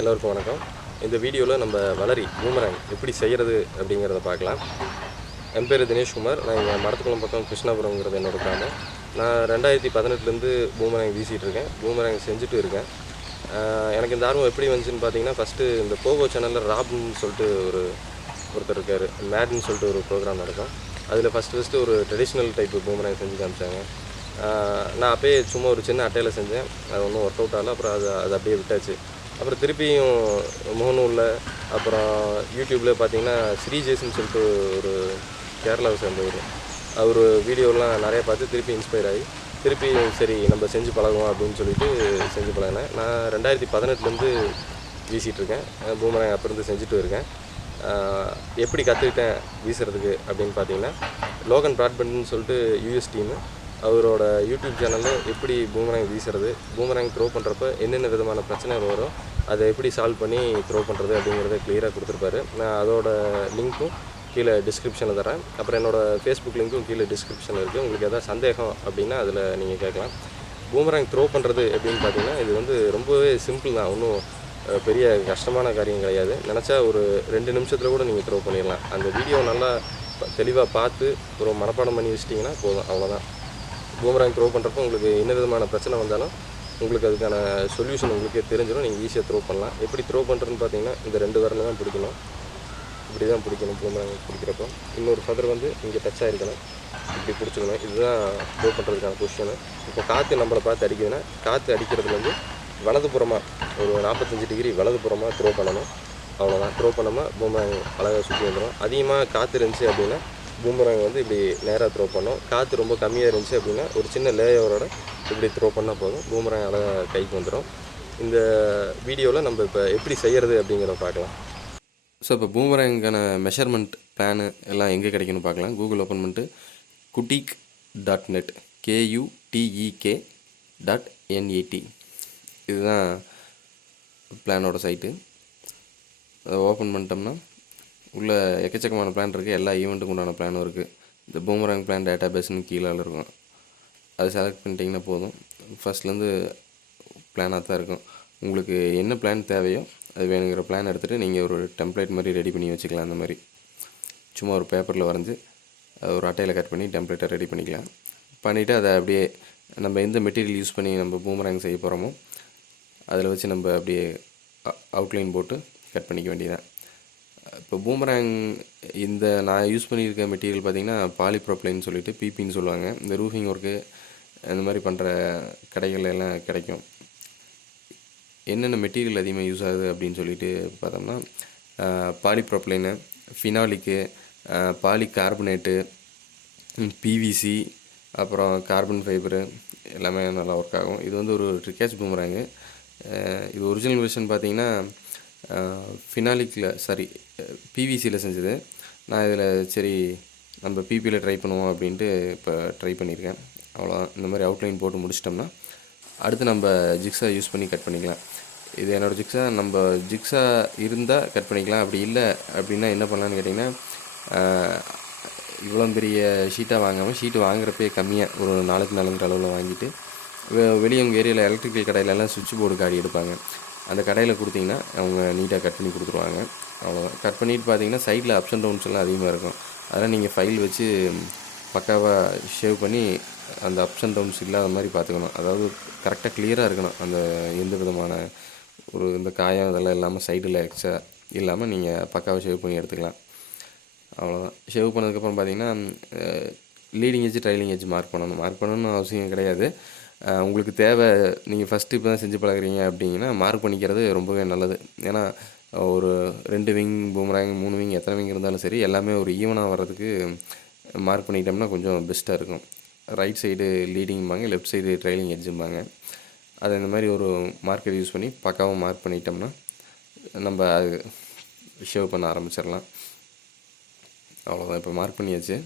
எல்லோருக்கும் வணக்கம். இந்த வீடியோவில் நம்ம வளரி பூமராங் எப்படி செய்கிறது அப்படிங்கிறத பார்க்கலாம். என் பேர் தினேஷ்குமார். நான் இங்கே மடத்துக்குளம் பக்கம் கிருஷ்ணாபுரம்ங்கிறது என்னோட கிராமம். நான் 2018 பூமராங் வீசிகிட்டு இருக்கேன். பூமராங் செஞ்சுட்டு இருக்கேன். எனக்கு இந்த ஆர்வம் எப்படி வந்துச்சுன்னு பார்த்தீங்கன்னா, ஃபஸ்ட்டு இந்த போகோ சேனலில் ராப்னு சொல்லிட்டு ஒருத்தர் இருக்கார். மேட்னு சொல்லிட்டு ஒரு ப்ரோக்ராம் நடக்கும். அதில் ஃபஸ்ட்டு ஒரு ட்ரெடிஷ்னல் டைப்பு பூமராங் செஞ்சு காமிச்சாங்க. நான் அப்போயே சும்மா ஒரு சின்ன அட்டையில் செஞ்சேன். அது ஒன்றும் ஒர்க் அவுட் ஆகல. அப்புறம் அது அப்படியே விட்டாச்சு. அப்புறம் திருப்பியும் முகநூலில், அப்புறம் யூடியூப்பில் பார்த்தீங்கன்னா ஸ்ரீஜேஸ்ன்னு சொல்லிட்டு ஒரு கேரளாவை சேர்ந்தவர், அவர் வீடியோலாம் நிறையா பார்த்து திருப்பி இன்ஸ்பயர் ஆகி திருப்பி சரி நம்ம செஞ்சு பழகுவோம் அப்படின்னு சொல்லிட்டு செஞ்சு பழகினேன். நான் 2018 வீசிகிட்ருக்கேன். பூமராங் அப்போ இருந்து செஞ்சுட்டு இருக்கேன். எப்படி கற்றுக்கிட்டேன் வீசுறதுக்கு அப்படின்னு பார்த்தீங்கன்னா, லோகன் ப்ராட்பண்ட்னு சொல்லிட்டு யூஎஸ் டீமு, அவரோட யூடியூப் சேனலில் எப்படி பூமராங் வீசுறது, பூமராங் த்ரோ பண்ணுறப்ப என்னென்ன விதமான பிரச்சனைகள் வரும், அதை எப்படி சால்வ் பண்ணி த்ரோ பண்ணுறது அப்படிங்கிறத கிளியராக கொடுத்துருப்பாரு. நான் அதோட லிங்க்கும் கீழே டிஸ்கிரிப்ஷனில் தரேன். அப்புறம் என்னோடய ஃபேஸ்புக் லிங்க்கும் கீழே டிஸ்கிரிப்ஷனில் இருக்குது. உங்களுக்கு எதாவது சந்தேகம் அப்படின்னா அதில் நீங்கள் கேட்கலாம். பூமராங் த்ரோ பண்ணுறது அப்படின்னு பார்த்தீங்கன்னா, இது ரொம்பவே சிம்பிள் தான். ஒன்றும் பெரிய கஷ்டமான காரியம் கிடையாது. நினச்சா ஒரு 2 நிமிஷத்தில் கூட நீங்கள் த்ரோ பண்ணிடலாம். அந்த வீடியோ நல்லா தெளிவாக பார்த்து ஒரு மனப்பாடம் பண்ணி வச்சிட்டிங்கன்னா போதும், அவ்வளோதான். பூமராங் த்ரோ பண்ணுறப்போ உங்களுக்கு என்ன விதமான பிரச்சனை வந்தாலும் உங்களுக்கு அதுக்கான சொல்யூஷன் உங்களுக்கே தெரிஞ்சிடும். நீங்கள் ஈஸியாக த்ரோ பண்ணலாம். எப்படி த்ரோ பண்ணுறதுன்னு பார்த்தீங்கன்னா, இந்த 2 விரல தான் பிடிக்கணும். இப்படி தான் பிடிக்கணும். பூமராங் பிடிக்கிறப்போ இன்னொரு ஃபெதர் இங்கே டச் ஆகிருக்கணும். இப்படி பிடிச்சிக்கணும். இதுதான் த்ரோ பண்ணுறதுக்கான பொசிஷனு. இப்போ காற்று நம்மளை பார்த்து அடிக்குதுன்னா, காற்று அடிக்கிறதுலேருந்து வலதுபுறமாக ஒரு 45 டிகிரி வலதுபுறமாக த்ரோ பண்ணணும். அவ்வளோதான். த்ரோ பண்ணோம்னா பூமராங் அழகாக சுற்றி வந்துடும். அதிகமாக காற்று இருந்துச்சு அப்படின்னா பூமராங் இப்படி நேராக த்ரோ பண்ணோம். காற்று ரொம்ப கம்மியாக இருந்துச்சு அப்படின்னா ஒரு சின்ன லேயரோட இப்படி த்ரோ பண்ணால் போதும், பூமராங் அழகாக கைக்கு வந்துடும். இந்த வீடியோவில் நம்ம இப்போ எப்படி செய்கிறது அப்படிங்கிறத பார்க்கலாம். ஸோ இப்போ பூமராங்கான மெஷர்மெண்ட் பிளானு எல்லாம் எங்கே கிடைக்குன்னு பார்க்கலாம். கூகுள் ஓப்பன் பண்ணிட்டு kutik.net KUTEK.NET இதுதான் பிளானோட சைட்டு. அதை ஓப்பன் பண்ணிட்டோம்னா உள்ளே எக்கச்சக்கமான பிளான் இருக்குது. எல்லா ஈவெண்ட்டுக்கு உண்டான பிளானும் இருக்குது. இந்த பூமராங் பிளான் டேட்டா பேஸ்னு கீழே இருக்கும். அது செலக்ட் பண்ணிட்டீங்கன்னா போதும். ஃபஸ்ட்லேருந்து பிளானாக தான் இருக்கும். உங்களுக்கு என்ன பிளான் தேவையோ அது வேணுங்கிற பிளான் எடுத்துகிட்டு நீங்கள் ஒரு டெம்ப்ளேட் மாதிரி ரெடி பண்ணி வச்சுக்கலாம். அந்த மாதிரி சும்மா ஒரு பேப்பரில் வரைஞ்சி ஒரு அட்டையில் கட் பண்ணி டெம்ப்ளேட்டை ரெடி பண்ணிக்கலாம். பண்ணிவிட்டு அதை அப்படியே நம்ம எந்த மெட்டீரியல் யூஸ் பண்ணி நம்ம பூமராங் செய்ய போகிறோமோ அதில் வச்சு நம்ம அப்படியே அவுட்லைன் போட்டு கட் பண்ணிக்க வேண்டியதான். இப்போ பூமராங் நான் யூஸ் பண்ணியிருக்க மெட்டீரியல் பார்த்திங்கன்னா பாலிப்ரோப்ளைன்னு சொல்லிட்டு பிபின்னு சொல்லுவாங்க. இந்த ரூஃபிங் ஒர்க்கு இந்த மாதிரி பண்ணுற கடைகள் எல்லாம் கிடைக்கும். என்னென்ன மெட்டீரியல் அதிகமாக யூஸ் ஆகுது அப்படின்னு சொல்லிட்டு பார்த்தோம்னா, பாலிப்ரோப்ளைனு, ஃபினாலிக்கு, பாலிகார்பனேட்டு, பிவிசி, அப்புறம் கார்பன் ஃபைபரு எல்லாமே நல்லா ஒர்க் ஆகும். இது ஒரு ட்ரிகேஜ் பூமராங்கு. இது ஒரிஜினல் வெர்ஷன் பார்த்திங்கன்னா பிவிசியில் செஞ்சது. நான் இதில் சரி நம்ம பிபியில் ட்ரை பண்ணுவோம் அப்படின்ட்டு இப்போ ட்ரை பண்ணியிருக்கேன். அவ்வளோதான். இந்த மாதிரி அவுட்லைன் போட்டு முடிச்சிட்டோம்னா அடுத்து நம்ம ஜிக்ஸா யூஸ் பண்ணி கட் பண்ணிக்கலாம். இது என்னோடய ஜிக்ஸா. நம்ம ஜிக்ஸா இருந்தால் கட் பண்ணிக்கலாம். அப்படி இல்லை அப்படின்னா என்ன பண்ணலான்னு கேட்டிங்கன்னா, இவ்வளோ பெரிய ஷீட்டாக வாங்காமல் ஷீட்டு வாங்குறப்பே கம்மியாக ஒரு 4x4 அளவில் வாங்கிட்டு வெளியே உங்கள் ஏரியாவில் எலக்ட்ரிக்கல் கடையிலலாம் சுவிட்ச் போர்டு காடி எடுப்பாங்க. அந்த கடையில் கொடுத்திங்கன்னா அவங்க நீட்டாக கட் பண்ணி கொடுத்துருவாங்க. அவ்வளோதான். கட் பண்ணிவிட்டு பார்த்தீங்கன்னா சைடில் அப்ஸ் அண்ட் டவுன்ஸ் எல்லாம் அதிகமாக இருக்கும். அதெல்லாம் நீங்கள் ஃபைல் வச்சு பக்காவாக ஷேவ் பண்ணி அந்த அப்ஸ் அண்ட் டவுன்ஸ் இல்லாத மாதிரி பார்த்துக்கணும். அதாவது கரெக்டாக கிளியராக இருக்கணும். அந்த எந்த விதமான இந்த காயம் இதெல்லாம் இல்லாமல் சைடில் எக்ஸ்ட்ரா இல்லாமல் நீங்கள் பக்காவாக ஷேவ் பண்ணி எடுத்துக்கலாம். அவ்வளோதான். ஷேவ் பண்ணதுக்கப்புறம் பார்த்தீங்கன்னா leading edge trailing edge mark பண்ணணும்னு அவசியம் கிடையாது. உங்களுக்கு தேவை, நீங்கள் ஃபஸ்ட்டு இப்போ தான் செஞ்சு பழகுறீங்க அப்படிங்கன்னா மார்க் பண்ணிக்கிறது ரொம்பவே நல்லது. ஏன்னா ஒரு 2 விங் பூமராங் 3 விங் எத்தனை விங் இருந்தாலும் சரி எல்லாமே ஒரு ஈவனாக வர்றதுக்கு மார்க் பண்ணிட்டோம்னா கொஞ்சம் பெஸ்ட்டாக இருக்கும். ரைட் சைடு லீடிங்பாங்க, லெஃப்ட் சைடு ட்ரைலிங் எட்ஜும்பாங்க. அதை இந்த மாதிரி ஒரு மார்க்கர் யூஸ் பண்ணி பக்காவாக மார்க் பண்ணிட்டோம்னா நம்ம அது ஷேவ் பண்ண ஆரம்பிச்சிடலாம். அவ்வளோதான். இப்போ மார்க் பண்ணியாச்சு.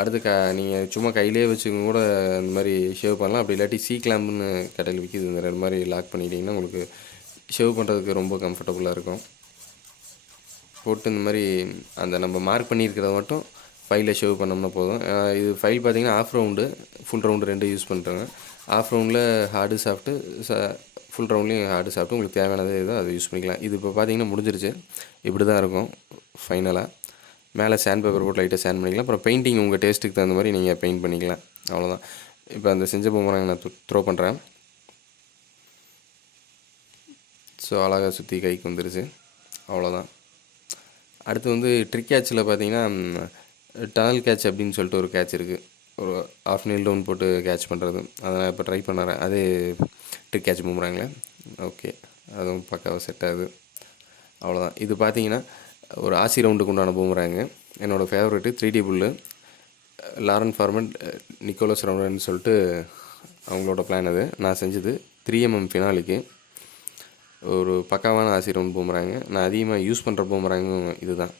அடுத்து நீங்கள் சும்மா கையிலே வச்சு கூட இந்த மாதிரி ஷேவ் பண்ணலாம். அப்படி இல்லாட்டி கிளாம்புன்னு கடையில் விற்கிது. இந்த 2 மாதிரி லாக் பண்ணிட்டீங்கன்னா உங்களுக்கு ஷேவ் பண்ணுறதுக்கு ரொம்ப கம்ஃபர்டபுளாக இருக்கும். போட்டு இந்த மாதிரி அந்த நம்ம மார்க் பண்ணியிருக்கிறத மட்டும் ஃபைலில் ஷேவ் பண்ணோம்னா போதும். இது ஃபைல் பார்த்திங்கன்னா half round full round 2 use பண்ணுறேங்க. ஆஃப் ரவுண்டில் ஹார்டு சாப்பிட்டு ஃபுல் ரவுண்ட்லேயும் ஹார்டு சாப்பிட்டு உங்களுக்கு தேவையானது ஏதோ அதை யூஸ் பண்ணிக்கலாம். இது இப்போ பார்த்தீங்கன்னா முடிஞ்சிருச்சு. இப்படி தான் இருக்கும் ஃபைனலாக. மேலே சாண்ட் பேப்பர் போட்டு லைட்டாக சாண்ட் பண்ணிக்கலாம். அப்புறம் பெயிண்டிங் உங்கள் டேஸ்ட்டுக்கு தகுந்த மாதிரி நீங்கள் பெயிண்ட் பண்ணிக்கலாம். அவ்வளோதான். இப்போ அந்த செஞ்ச பூமராங் நான் த்ரோ பண்ணுறேன். ஸோ அழகாக சுற்றி கைக்கு வந்துருச்சு. அவ்வளோதான். அடுத்து வந்து ட்ரிக் கேட்சில் பார்த்தீங்கன்னா டனல் கேட்ச் அப்படின்னு சொல்லிட்டு ஒரு கேட்ச் இருக்குது. ஒரு ஆஃப் நீல் டவுன் போட்டு கேட்ச் பண்ணுறது. அதை நான் இப்போ ட்ரை பண்ணுறேன். அதே ட்ரிக் கேட்ச் பூமராங்களே. ஓகே, அதுவும் பக்காவாக செட் ஆகுது. அவ்வளோதான். இது பார்த்தீங்கன்னா ஒரு ஆசி ரவுண்டுக்கு உண்டான பூமராங்க. என்னோடய ஃபேவரெட்டு 3D புல்லு லாரன் ஃபார்மன் நிக்கோலஸ் ரவுண்டர்னு சொல்லிட்டு அவங்களோட பிளான். அது நான் செஞ்சது 3mm ஃபினாலிக்கு. ஒரு பக்காவான ஆசி ரவுண்ட் பூமராங்க. நான் அதிகமாக யூஸ் பண்ணுற பூமராங்கும் இது தான்.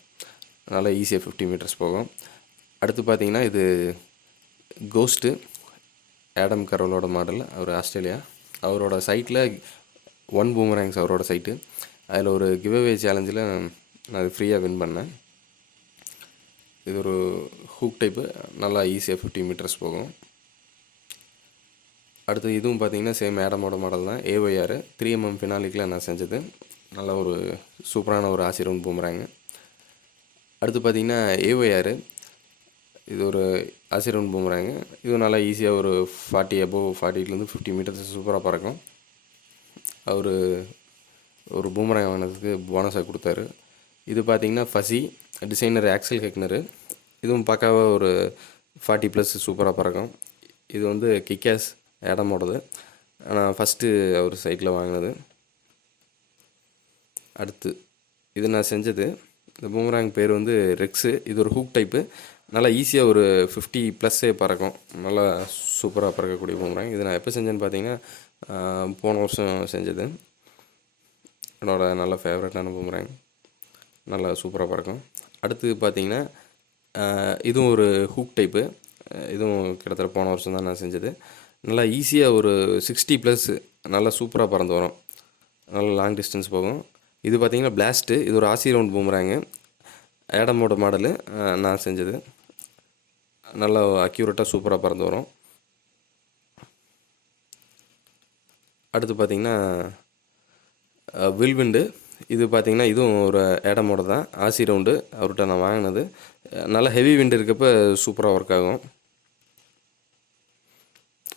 அதனால் ஈஸியாக 50 மீட்டர்ஸ் போகும். அடுத்து பார்த்திங்கன்னா இது கோஸ்ட்டு ஆடம் கரோலோட மாடல். அவர் ஆஸ்திரேலியா. அவரோட சைட்டில் 1 பூமராங்ஸ் அவரோட சைட்டு. அதில் ஒரு கிவ்அவே சேலஞ்சில் நான் அது ஃப்ரீயாக வின் பண்ணேன். இது ஒரு ஹூக் டைப்பு. நல்லா ஈஸியாக 50 மீட்டர்ஸ் போகும். அடுத்து இதுவும் பார்த்திங்கன்னா சேம் ஆடமோட மாடல் தான். AYR 3mm ஃபினாலிக்கில் நான் செஞ்சது. நல்ல ஒரு சூப்பரான ஒரு ஆசி ரவுண்ட் பூமராங்க. அடுத்து பார்த்திங்கன்னா AYR இது ஒரு ஆசி ரவுண்ட் பூமராங்க. இது நல்லா ஈஸியாக ஒரு 40 above 40லேருந்து 50 மீட்டர்ஸ் சூப்பராக பறக்கும். அவர் ஒரு பூமராங் வாங்கினதுக்கு போனஸாக கொடுத்தாரு. இது பார்த்திங்கன்னா ஃபசி டிசைனர் ஆக்சல் ஹெக்னரு. இதுவும் பக்காவாக ஒரு 40+ சூப்பராக பறக்கும். இது வந்து கிக்காஸ் ஆடமோடது. நான் ஃபஸ்ட்டு அவர் சைட்டில் வாங்கினது. அடுத்து இது நான் செஞ்சது. இந்த பூமராங் பேர் வந்து ரெக்ஸு. இது ஒரு ஹூக் டைப்பு. நல்லா ஈஸியாக ஒரு 50+ பறக்கும். நல்லா சூப்பராக பறக்கக்கூடிய பூமராங். இது நான் எப்போ செஞ்சேன்னு பார்த்தீங்கன்னா போன வருஷம் செஞ்சது. என்னோட நல்ல ஃபேவரட்டான பூமராங். நல்லா சூப்பராக பறக்கும். அடுத்து பார்த்திங்கன்னா இதுவும் ஒரு ஹூக் டைப்பு. இதுவும் கிட்டத்தட்ட போன வருஷம் தான் நான் செஞ்சது. நல்லா ஈஸியாக ஒரு 60+ நல்லா சூப்பராக பறந்து வரும். நல்லா லாங் டிஸ்டன்ஸ் போகும். இது பார்த்திங்கன்னா பிளாஸ்ட்டு. இது ஒரு ஆசி ரவுண்ட் பூமராங்க. ஆடமோட மாடலு நான் செஞ்சது. நல்லா அக்யூரேட்டாக சூப்பராக பறந்து வரும். அடுத்து பார்த்திங்கன்னா வில்விண்டு. இது பார்த்திங்கன்னா இதுவும் ஒரு ஆடமோட தான். ஆசி ரவுண்டு அவர்கிட்ட நான் வாங்கினது. நல்லா ஹெவி விண்டு இருக்கப்போ சூப்பராக ஒர்க் ஆகும்.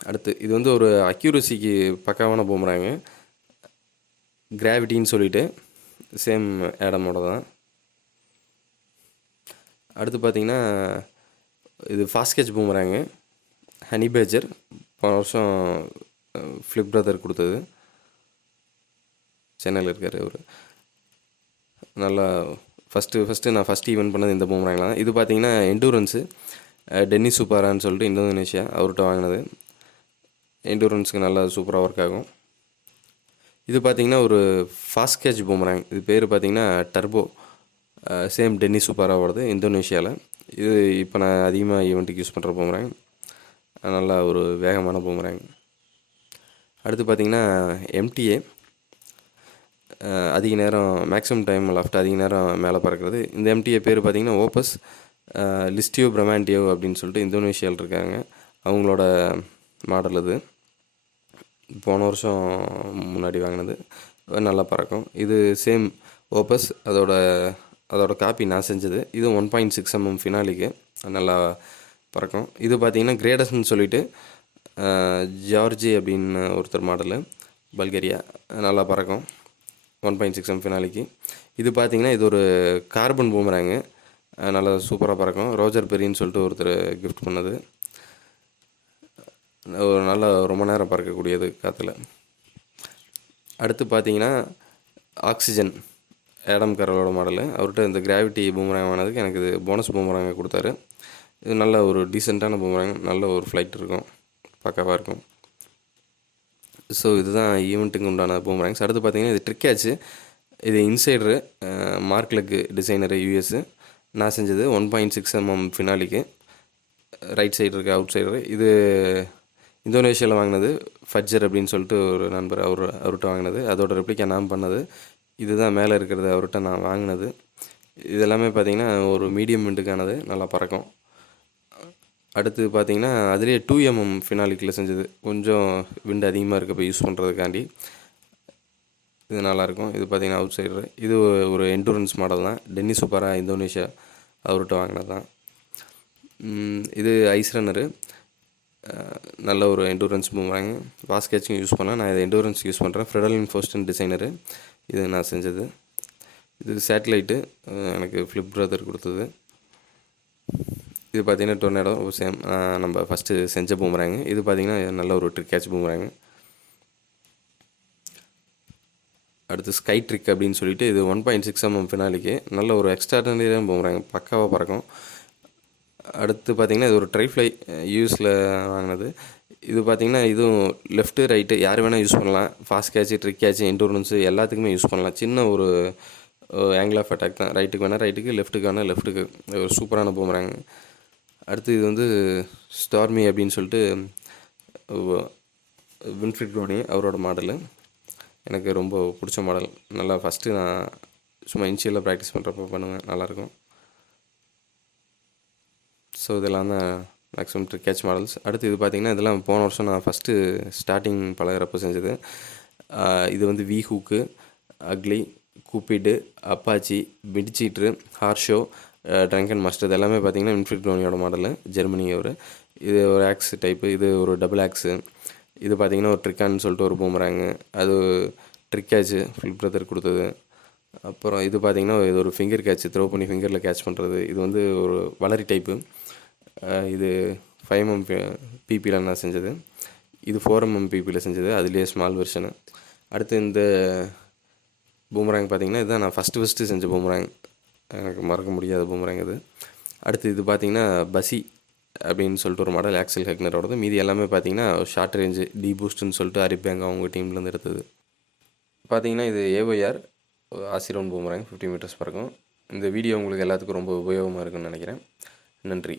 அடுத்து இது வந்து ஒரு அக்யூரசிக்கு பக்காவான பூமராங்க. கிராவிட்டின்னு சொல்லிட்டு சேம் ஆடமோட தான். அடுத்து பார்த்திங்கன்னா இது ஃபாஸ்ட் கேட்ச் பூமராங்க. ஹனி பேஜர் போன வருஷம் ஃப்ளிப் பிரதர் கொடுத்தது. சென்னையில் இருக்கார் அவர். நல்லா ஃபஸ்ட்டு நான் ஈவெண்ட் பண்ணது இந்த பூமராங்கில் தான். இது பார்த்திங்கன்னா எண்டூரன்ஸு டென்னிஸ் சூப்பரான்னு சொல்லிட்டு இந்தோனேஷியா அவர்கிட்ட வாங்கினது. எண்டூரன்ஸுக்கு நல்லா சூப்பராக ஒர்க் ஆகும். இது பார்த்திங்கன்னா ஒரு ஃபாஸ்ட் கேட்ச் பூமராங். இது பேர் பார்த்திங்கன்னா டர்போ. சேம் டென்னிஸ் சூப்பராக இந்தோனேஷியாவில். இது இப்போ நான் அதிகமாக ஈவெண்ட்டுக்கு யூஸ் பண்ணுற பூமராங். நல்லா ஒரு வேகமான பூமராங். அடுத்து பார்த்திங்கன்னா MTA. அதிக நேரம் மேக்ஸிமம் டைம் லாஃப்ட் அதிக நேரம் மேலே பறக்கிறது. இந்த MTA பேர் பார்த்திங்கன்னா ஓப்பஸ் லிஸ்டியோ பிரமாண்டியோ அப்படின்னு சொல்லிட்டு இந்தோனேஷியாவில் இருக்காங்க. அவங்களோட மாடல் இது. போன வருஷம் முன்னாடி வாங்கினது. நல்லா பறக்கும். இது சேம் ஓப்பஸ். அதோட காப்பி நான் செஞ்சது. இது 1.6mm ஃபினாலிக்கு. நல்லா பறக்கும். இது பார்த்திங்கன்னா கிரேடஸ்ன்னு சொல்லிட்டு ஜார்ஜி அப்படின்னு ஒருத்தர் மாடலு, பல்கேரியா. நல்லா பறக்கும் 1.6mm ஃபினாலிக்கு. இது பார்த்திங்கன்னா இது ஒரு கார்பன் பூமராங்க. நல்லா சூப்பராக பறக்கும். ரோஜர் பெரின்னு சொல்லிட்டு ஒருத்தர் கிஃப்ட் பண்ணது. ஒரு நல்லா ரொம்ப நேரம் பறக்கக்கூடியது காற்றுல. அடுத்து பார்த்திங்கன்னா ஆக்சிஜன் ஆடம் கரோலோட மாடலு. அவர்கிட்ட இந்த கிராவிட்டி பூமராங் வாங்கினதுக்கு எனக்கு இது போனஸ் பூமராங்க கொடுத்தாரு. இது நல்ல ஒரு டீசெண்டான பூமராங். நல்ல ஒரு ஃப்ளைட் இருக்கும். பக்காவாக இருக்கும். ஸோ இதுதான் ஈவெண்ட்டுக்கு உண்டான பூமராங்ஸ். அடுத்து பார்த்திங்கன்னா இது ட்ரிக் கேட்ச்சு. இது இன்சைடரு மார்க்லெக் டிசைனரு US. நான் செஞ்சது 1.6mm ஃபினாலிக்கு. ரைட் சைடு இருக்குது, அவுட் சைடு. இது இந்தோனேஷியாவில் வாங்கினது. ஃபட்ஜர் அப்படின்னு சொல்லிட்டு ஒரு நண்பர் அவர்கிட்ட வாங்கினது. அதோட ரெப்ளிகா நான் பண்ணது. இதுதான் மேலே இருக்கிறது அவர்கிட்ட நான் வாங்கினது. இது எல்லாமே பார்த்திங்கன்னா ஒரு மீடியம் விண்டுக்கானது. நல்லா பறக்கும். அடுத்து பார்த்தீங்கன்னா அதுலேயே 2mm ஃபினாலிக்கில் செஞ்சது, கொஞ்சம் விண்டு அதிகமாக இருக்கப்போ யூஸ் பண்ணுறதுக்காண்டி. இது நல்லாயிருக்கும். இது பார்த்தீங்கன்னா அவுட் சைடர். இது ஒரு என்டூரன்ஸ் மாடல் தான், டென்னிஷுகுமார் இந்தோனேஷியா அவர்கிட்ட வாங்கினது தான். இது ஐஸ் ரன்னரு, நல்ல ஒரு endurance boomerang. Fast catching use பண்ணலாம். நான் இதை என்டூரன்ஸ் யூஸ் பண்ணுறேன். ஃப்ரெடலின் ஃபோஸ்டன் டிசைனரு, இது நான் செஞ்சது. இது சேட்டலைட்டு, எனக்கு ஃப்ளிப் பிரதர் கொடுத்தது. இது பார்த்திங்கன்னா டொர்னேடோ, சேம் நம்ம ஃபஸ்ட்டு செஞ்ச பூமராங்க. இது பார்த்திங்கன்னா நல்ல ஒரு ட்ரிக் கேட்ச் பூமராங்க. அடுத்து ஸ்கை ட்ரிக் அப்படின்னு சொல்லிட்டு, இது 1.6mm ஃபினாலிக்கு நல்ல ஒரு எக்ஸ்ட்ராடனரியான பூமராங்க, பக்காவாக பறக்கும். அடுத்து பார்த்திங்கன்னா இது ஒரு ட்ரைஃப்ளை யூஎஸில் வாங்கினது. இது பார்த்திங்கன்னா இதுவும் லெஃப்ட்டு ரைட்டு யார் வேணால் யூஸ் பண்ணலாம். ஃபாஸ்ட் கேட்சு, ட்ரிக் கேட்சு, என்டூரன்ஸு எல்லாத்துக்குமே யூஸ் பண்ணலாம். சின்ன ஒரு ஆங்கிள் ஆஃப் அட்டாக் தான். ரைட்டுக்கு வேணால் ரைட்டுக்கு, லெஃப்ட்டுக்கு வேணால் லெஃப்ட்டுக்கு. ஒரு சூப்பரான பூமராங்க. அடுத்து இது வந்து ஸ்டார்மி அப்படின்னு சொல்லிட்டு வின்ஃப்ரிட் ரோனி அவரோட மாடலு. எனக்கு ரொம்ப பிடிச்ச மாடல். நல்லா ஃபஸ்ட்டு நான் சும்மா இனிஷியலாக ப்ராக்டிஸ் பண்ணுறப்போ பண்ணுவேன், நல்லாயிருக்கும். ஸோ இதெல்லாம் தான் மேக்ஸிமம் ட்ரிக் கேட்ச் மாடல்ஸ். அடுத்து இது பார்த்திங்கன்னா இதெல்லாம் போன வருஷம் நான் ஃபஸ்ட்டு ஸ்டார்டிங் பழகிறப்போ செஞ்சது. இது வந்து வி ஹூக்கு, அக்லி, கூப்பிடு, அப்பாச்சி, மிட்சீட்ரு, ஹார்ஷோ, ட்ரங்கன் மாஸ்டர். இது எல்லாமே பார்த்திங்கன்னா வின்ஃப்ரிட் ரோனியோட மாடலு, ஜெர்மனி அவர். இது ஒரு ஆக்ஸ் டைப்பு, இது ஒரு டபுள் ஆக்ஸு. இது பார்த்திங்கன்னா ஒரு ட்ரிக்கான்னு சொல்லிட்டு ஒரு பூமராங்கு, அது ட்ரிக் கேட்சு ஃபில் பிரதர் கொடுத்தது. அப்புறம் இது பார்த்திங்கன்னா இது ஒரு ஃபிங்கர் கேட்ச், த்ரோ பண்ணி ஃபிங்கரில் கேட்ச் பண்ணுறது. இது வந்து ஒரு வளரி டைப்பு. இது 5mm பிபியில் நான் செஞ்சது. இது 4mm பிபியில் செஞ்சது, அதுலேயே ஸ்மால் வெர்ஷனு. அடுத்து இந்த பூமராங் பார்த்திங்கன்னா இதுதான் நான் ஃபஸ்ட்டு செஞ்ச பூமராங், எனக்கு மறக்க முடியாத பூமராங் இது. அடுத்து இது பார்த்திங்கன்னா பசி அப்படின்னு சொல்லிட்டு ஒரு மாடல், ஆக்சல் ஹெக்னரோடது. மீதி எல்லாமே பார்த்திங்கன்னா ஷார்ட் ரேஞ்சு டி பூஸ்ட்டுன்னு சொல்லிட்டு அரிபேங்க அவங்க டீம்லேருந்து எடுத்தது. பார்த்திங்கன்னா இது ஏஒஆர் ஆசிரோன் பூமராங் 50 மீட்டர்ஸ் பறக்கும். இந்த வீடியோ உங்களுக்கு எல்லாத்துக்கும் ரொம்ப உபயோகமாக இருக்குன்னு நினைக்கிறேன். நன்றி.